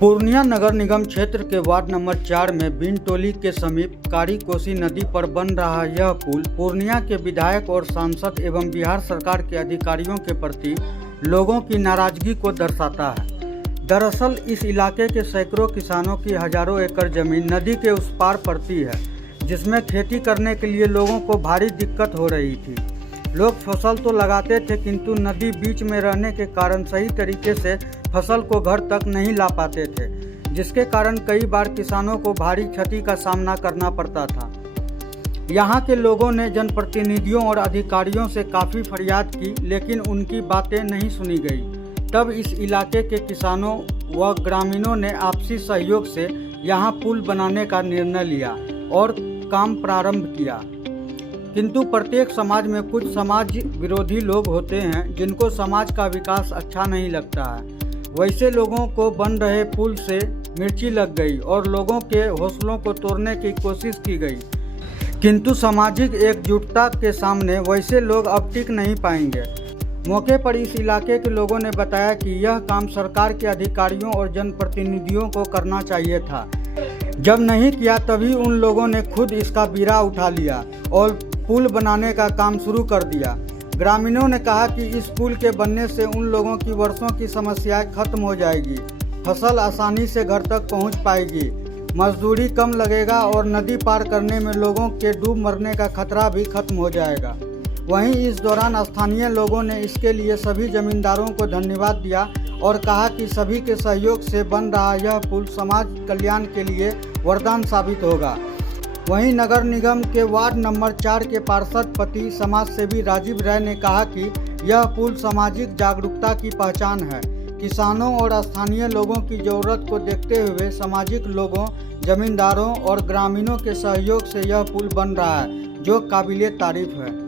पूर्णिया नगर निगम क्षेत्र के ward number 4 में बीन टोली के समीप कारी कोसी नदी पर बन रहा यह पुल पूर्णिया के विधायक और सांसद एवं बिहार सरकार के अधिकारियों के प्रति लोगों की नाराजगी को दर्शाता है। दरअसल इस इलाके के सैकड़ों किसानों की हजारों एकड़ जमीन नदी के उस पार पड़ती है, जिसमें खेती करने के लिए लोगों को भारी दिक्कत हो रही थी। लोग फसल तो लगाते थे, किंतु नदी बीच में रहने के कारण सही तरीके से फसल को घर तक नहीं ला पाते थे, जिसके कारण कई बार किसानों को भारी क्षति का सामना करना पड़ता था। यहाँ के लोगों ने जनप्रतिनिधियों और अधिकारियों से काफ़ी फरियाद की, लेकिन उनकी बातें नहीं सुनी गई। तब इस इलाके के किसानों व ग्रामीणों ने आपसी सहयोग से यहाँ पुल बनाने का निर्णय लिया और काम प्रारंभ किया। किंतु प्रत्येक समाज में कुछ समाज विरोधी लोग होते हैं, जिनको समाज का विकास अच्छा नहीं लगता है। वैसे लोगों को बन रहे पुल से मिर्ची लग गई और लोगों के हौसलों को तोड़ने की कोशिश की गई, किंतु सामाजिक एकजुटता के सामने वैसे लोग अब टिक नहीं पाएंगे। मौके पर इस इलाके के लोगों ने बताया कि यह काम सरकार के अधिकारियों और जनप्रतिनिधियों को करना चाहिए था। जब नहीं किया तभी उन लोगों ने खुद इसका बीड़ा उठा लिया और पुल बनाने का काम शुरू कर दिया। ग्रामीणों ने कहा कि इस पुल के बनने से उन लोगों की वर्षों की समस्याएं खत्म हो जाएगी, फसल आसानी से घर तक पहुंच पाएगी, मजदूरी कम लगेगा और नदी पार करने में लोगों के डूब मरने का खतरा भी खत्म हो जाएगा। वहीं इस दौरान स्थानीय लोगों ने इसके लिए सभी जमींदारों को धन्यवाद दिया और कहा कि सभी के सहयोग से बन रहा यह पुल समाज कल्याण के लिए वरदान साबित होगा। वहीं नगर निगम के वार्ड नंबर 4 के पार्षद पति समाज सेवी राजीव राय ने कहा कि यह पुल सामाजिक जागरूकता की पहचान है। किसानों और स्थानीय लोगों की जरूरत को देखते हुए सामाजिक लोगों, जमींदारों और ग्रामीणों के सहयोग से यह पुल बन रहा है, जो काबिले तारीफ है।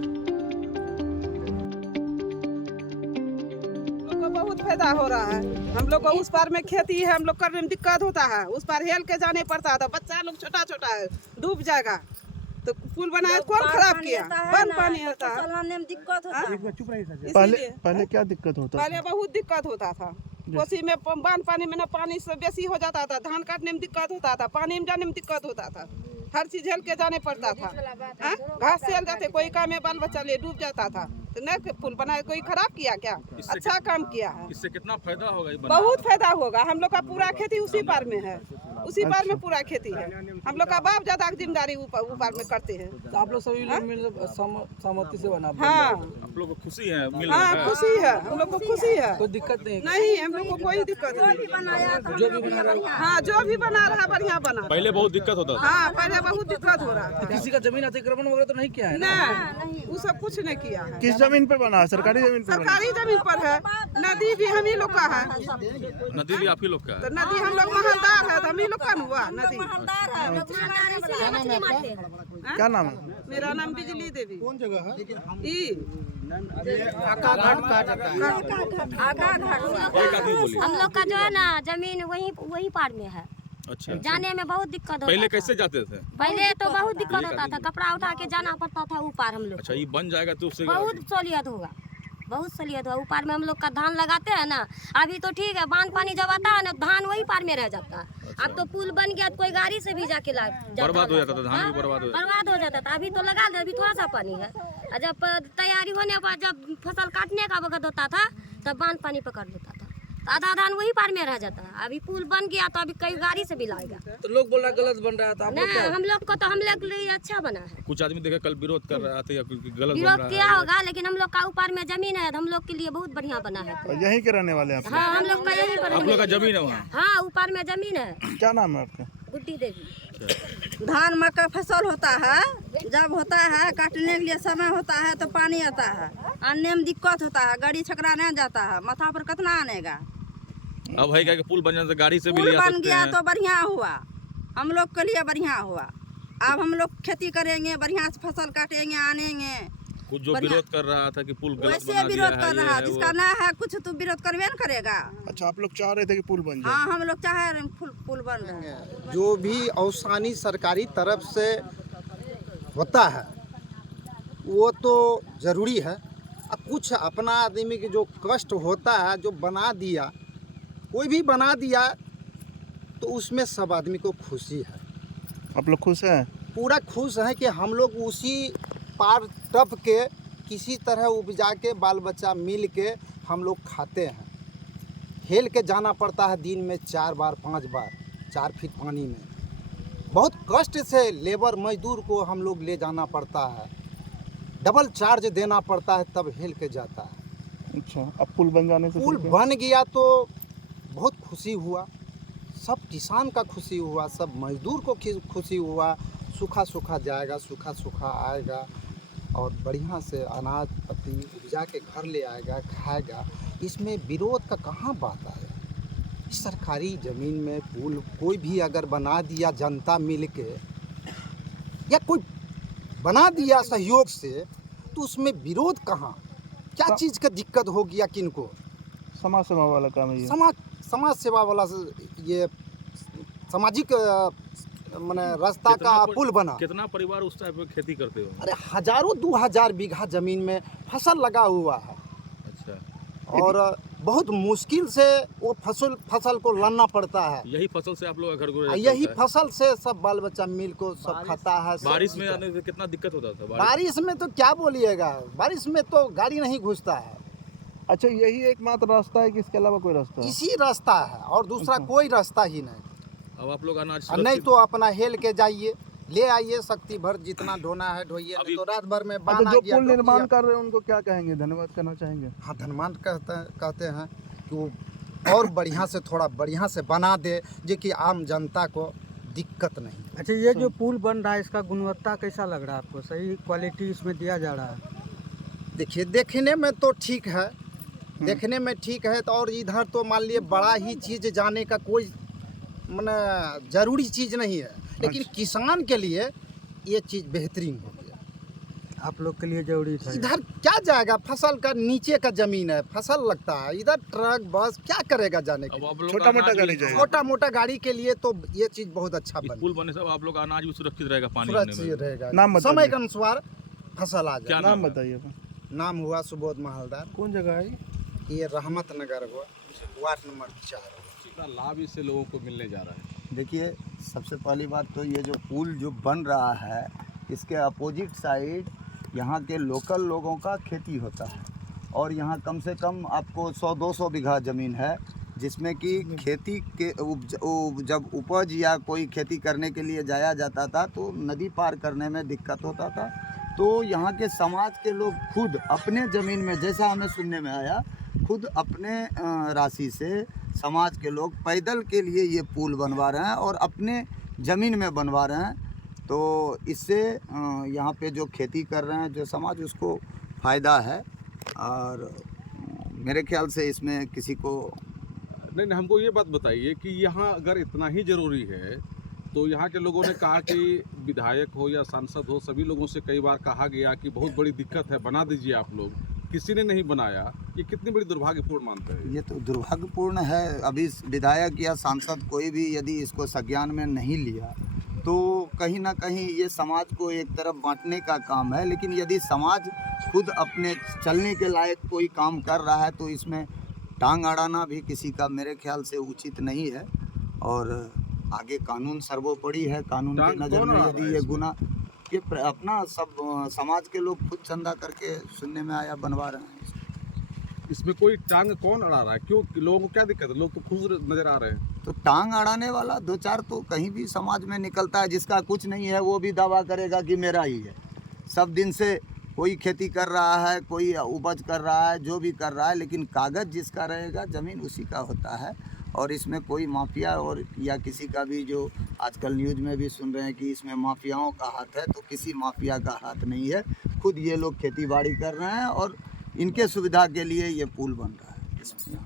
बहुत फायदा हो रहा है। हम लोग को उस पार में खेती है, हम लोग करने में दिक्कत होता है, उस पार हेल के जाने पड़ता था, बच्चा लोग छोटा छोटा है डूब जाएगा। तो पुल बनाया कौन खराब किया? बंद पानी होता है, दिक्कत होता है। पहले क्या दिक्कत होता? पहले बहुत दिक्कत होता था। कोसी में बांध पानी में ना पानी से बेसी हो जाता था, धान काटने में दिक्कत होता था, पानी में जाने में दिक्कत होता था, हर चीज हेल के जाने पड़ता था। घास से हेल जाते, कोई काम में बाल बच्चा ले डूब जाता था। तो नहीं पुल बनाया, कोई खराब किया क्या? अच्छा काम किया है। इससे कितना फायदा होगा? बहुत फायदा होगा। हम लोग का पूरा खेती उसी पार में है, उसी पार में पूरा खेती है। हम लोग का बाप ज्यादा जिम्मेदारी ऊपर में करते हैं। तो आप लोग सभी लोग सहमति से बना? हाँ, आप लोग को खुशी है? हाँ खुशी है, हम लोग को खुशी है। कोई दिक्कत नहीं? नहीं, हम लोग को कोई दिक्कत नहीं। जो भी बना रहा, हाँ जो भी बना रहा बढ़िया बना। पहले बहुत दिक्कत होता था। हाँ पहले बहुत दिक्कत हो रहा था। किसी का जमीन अतिक्रमण वगैरह तो नहीं किया है? नहीं, वो सब कुछ नहीं किया है। किस जमीन पर बना है? सरकारी जमीन पर? सरकारी जमीन पर है। नदी भी हम ही लोग का है। नदी भी आप ही लोग का है? तो नदी हम लोग महलदार है, तो हम ही लोग का न हुआ नदी। क्या नाम है? मेरा नाम बिजली देवी। कौन जगह है? हम लोग का जो है ना जमीन वही पार में है। अच्छा, जाने में बहुत दिक्कत होता पहले था। कैसे जाते थे? पहले तो बहुत दिक्कत होता था, कपड़ा उठा के जाना पड़ता था ऊपर हम लोग। अच्छा, ये बन जाएगा तो उससे बहुत सहूलियत होगा, बहुत सहूलियत होगा। ऊपर में हम लोग का धान लगाते हैं ना, अभी तो ठीक है, बांध पानी जब आता है ना धान वही पार में रह जाता है। अच्छा। अब तो पुल बन गया तो कोई गाड़ी से भी जाके बर्बाद हो जाता था, धान भी बर्बाद हो जाता था। अभी तो लगा दे, अभी थोड़ा सा पानी है। और जब तैयारी होने के बाद जब फसल काटने का वक्त होता था तब बांध पानी पकड़ लेता था, तो आधा धान वही पार में रह जाता है। अभी पुल बन गया तो अभी कई गाड़ी से भी लाएगा। तो लोग बोल रहा गलत बन रहा था, आप लोग नहीं, हम लोग को तो हम लोग के लिए अच्छा बना है। कुछ आदमी देखे कल विरोध कर रहा था या कुछ गलत बन विरोध रहा किया है। होगा, लेकिन हम लोग का ऊपर में जमीन है, हम लोग के लिए बहुत बढ़िया बना है। और यहीं के रहने वाले हैं आप? हाँ, हम लोग का यही पर आप लोग का जमीन है वहाँ? हाँ, ऊपर में जमीन है। क्या नाम है आपका? गुड्डी देवी। धान मक्का फसल होता है, जब होता है काटने के लिए समय होता है तो पानी आता है, आने में दिक्कत होता है, गाड़ी छकड़ा नहीं जाता है, माथा पर कितना आनेगा। अब है क्या कि पुल बन जाने से गाड़ी से भी पुल ले जा बन सकते गया हैं। तो बढ़िया हुआ, हम लोग के लिए बढ़िया हुआ। अब हम लोग खेती करेंगे, बढ़िया से फसल काटेंगे, आनेंगे। कुछ जो विरोध कर रहा था कि पुल गलत वैसे बना दिया विरोध है, कर ये रहा है, है, जिसका वो। ना है कुछ तो विरोध करवे न करेगा। अच्छा, आप लोग चाह रहे थे कि पुल बन जाए? हाँ, हम लोग चाहे रहे पुल बन रहे हैं। जो भी औसानी सरकारी तरफ से होता है वो तो ज़रूरी है। अब कुछ अपना आदमी के जो कष्ट होता है, जो बना दिया, कोई भी बना दिया तो उसमें सब आदमी को खुशी है। आप लोग खुश हैं? पूरा खुश हैं कि हम लोग उसी पार टप के किसी तरह उपजा के बाल बच्चा मिल के हम लोग खाते हैं। हेल के जाना पड़ता है दिन में 4 बार 5 बार 4 फीट पानी में, बहुत कष्ट से लेबर मजदूर को हम लोग ले जाना पड़ता है, डबल चार्ज देना पड़ता है तब हेल के जाता है। अच्छा, अब पुल बन जाने से पुल ठीक है? बन गया तो बहुत खुशी हुआ, सब किसान का खुशी हुआ, सब मजदूर को खुशी हुआ। सूखा सूखा जाएगा, सूखा सूखा आएगा और बढ़िया से अनाज पत्ती उपजा के घर ले आएगा, खाएगा। इसमें विरोध का कहाँ बात है? इस सरकारी ज़मीन में पुल कोई भी अगर बना दिया जनता मिल के या कोई बना दिया सहयोग से, तो उसमें विरोध कहाँ? क्या चीज़ का दिक्कत हो गया किनको? समाज सेवा वाला काम है ये। समाज सेवा वाला ये सामाजिक माने रास्ता का पुल बना। कितना परिवार उस टाइप में खेती करते हो? अरे हजारों 2000 बीघा जमीन में फसल लगा हुआ है। अच्छा, और बहुत मुश्किल से वो फसल को लाना पड़ता है। यही फसल से आप लोग का घर गुजर यही चलता है? फसल से सब बाल बच्चा मिल को सब खाता है। सब बारिश में जीता आने से कितना दिक्कत होता था? बारिश में तो क्या बोलिएगा, बारिश में तो गाड़ी नहीं घुसता है। अच्छा, यही एकमात्र रास्ता है कि इसके अलावा कोई रास्ता है? इसी रास्ता है और दूसरा कोई रास्ता ही नहीं। अब आप लोग अनाज और नहीं तो अपना हेल के जाइए, ले आइए, शक्ति भर जितना ढोना है ढोइए, नहीं तो रात भर में अच्छा, बांध जो पुल निर्माण कर रहे हैं उनको क्या कहेंगे, धन्यवाद करना चाहेंगे? हाँ, धन्यवाद कहते हैं कि वो और बढ़िया से थोड़ा बढ़िया से बना दे, जो कि आम जनता को दिक्कत नहीं। अच्छा, ये जो पुल बन रहा है इसका गुणवत्ता कैसा लग रहा है आपको? सही क्वालिटी इसमें दिया जा रहा है? देखिए, देखने में तो ठीक है, देखने में ठीक है। तो और इधर तो मान लिए बड़ा ही चीज़ जाने का कोई माने ज़रूरी चीज़ नहीं है, लेकिन किसान के लिए ये चीज़ बेहतरीन हो गया। आप लोग के लिए जरूरी था? इधर क्या जाएगा, फसल का नीचे का ज़मीन है, फसल लगता है, इधर ट्रक बस क्या करेगा जाने के? छोटा मोटा गाड़ी जाएगा। छोटा मोटा गाड़ी के लिए तो ये चीज़ बहुत अच्छा बन पुल बनने से आप लोग का अनाज भी सुरक्षित रहेगा, पानी होने में। सुरक्षित रहेगा, नाम बताइए। समय के अनुसार फसल आ क्या जाए। नाम बताइए। नाम हुआ सुबोध महलदार। कौन जगह है? ये रहमत नगर हुआ, वार्ड नंबर 4। कितना लाभ इससे लोगों को मिलने जा रहा है? देखिए, सबसे पहली बात तो ये जो पुल जो बन रहा है, इसके अपोजिट साइड यहाँ के लोकल लोगों का खेती होता है और यहाँ कम से कम आपको 100-200 बीघा ज़मीन है, जिसमें कि खेती के जब उपज या कोई खेती करने के लिए जाया जाता था तो नदी पार करने में दिक्कत होता था। तो यहाँ के समाज के लोग खुद अपने ज़मीन में, जैसा हमें सुनने में आया, खुद अपने राशि से समाज के लोग पैदल के लिए ये पुल बनवा रहे हैं और अपने ज़मीन में बनवा रहे हैं। तो इससे यहाँ पे जो खेती कर रहे हैं जो समाज, उसको फ़ायदा है और मेरे ख्याल से इसमें किसी को नहीं, हमको ये बात बताइए कि यहाँ अगर इतना ही ज़रूरी है तो यहाँ के लोगों ने कहा कि विधायक हो या सांसद हो, सभी लोगों से कई बार कहा गया कि बहुत बड़ी दिक्कत है, बना दीजिए आप लोग, किसी ने नहीं बनाया। ये कितनी बड़ी दुर्भाग्यपूर्ण मानते हैं? ये तो दुर्भाग्यपूर्ण है। अभी विधायक या सांसद कोई भी यदि इसको संज्ञान में नहीं लिया तो कहीं ना कहीं ये समाज को एक तरफ बांटने का काम है। लेकिन यदि समाज खुद अपने चलने के लायक कोई काम कर रहा है तो इसमें टांग अड़ाना भी किसी का मेरे ख्याल से उचित नहीं है। और आगे कानून सर्वोपरि है, कानून की नज़र में यदि ये गुना, ये अपना सब समाज के लोग खुद चंदा करके सुनने में आया बनवा रहे हैं। इसमें कोई टांग कौन अड़ा रहा है? क्यों, लोगों को क्या दिक्कत है? लोग तो खुश नजर आ रहे हैं। तो टांग अड़ाने वाला 2-4 तो कहीं भी समाज में निकलता है। जिसका कुछ नहीं है वो भी दावा करेगा कि मेरा ही है। सब दिन से कोई खेती कर रहा है, कोई उपज कर रहा है, जो भी कर रहा है, लेकिन कागज़ जिसका रहेगा, ज़मीन उसी का होता है। और इसमें कोई माफिया और या किसी का भी, जो आजकल न्यूज़ में भी सुन रहे हैं कि इसमें माफियाओं का हाथ है, तो किसी माफिया का हाथ नहीं है। खुद ये लोग खेती बाड़ी कर रहे हैं और इनके सुविधा के लिए ये पुल बन रहा है इसमें।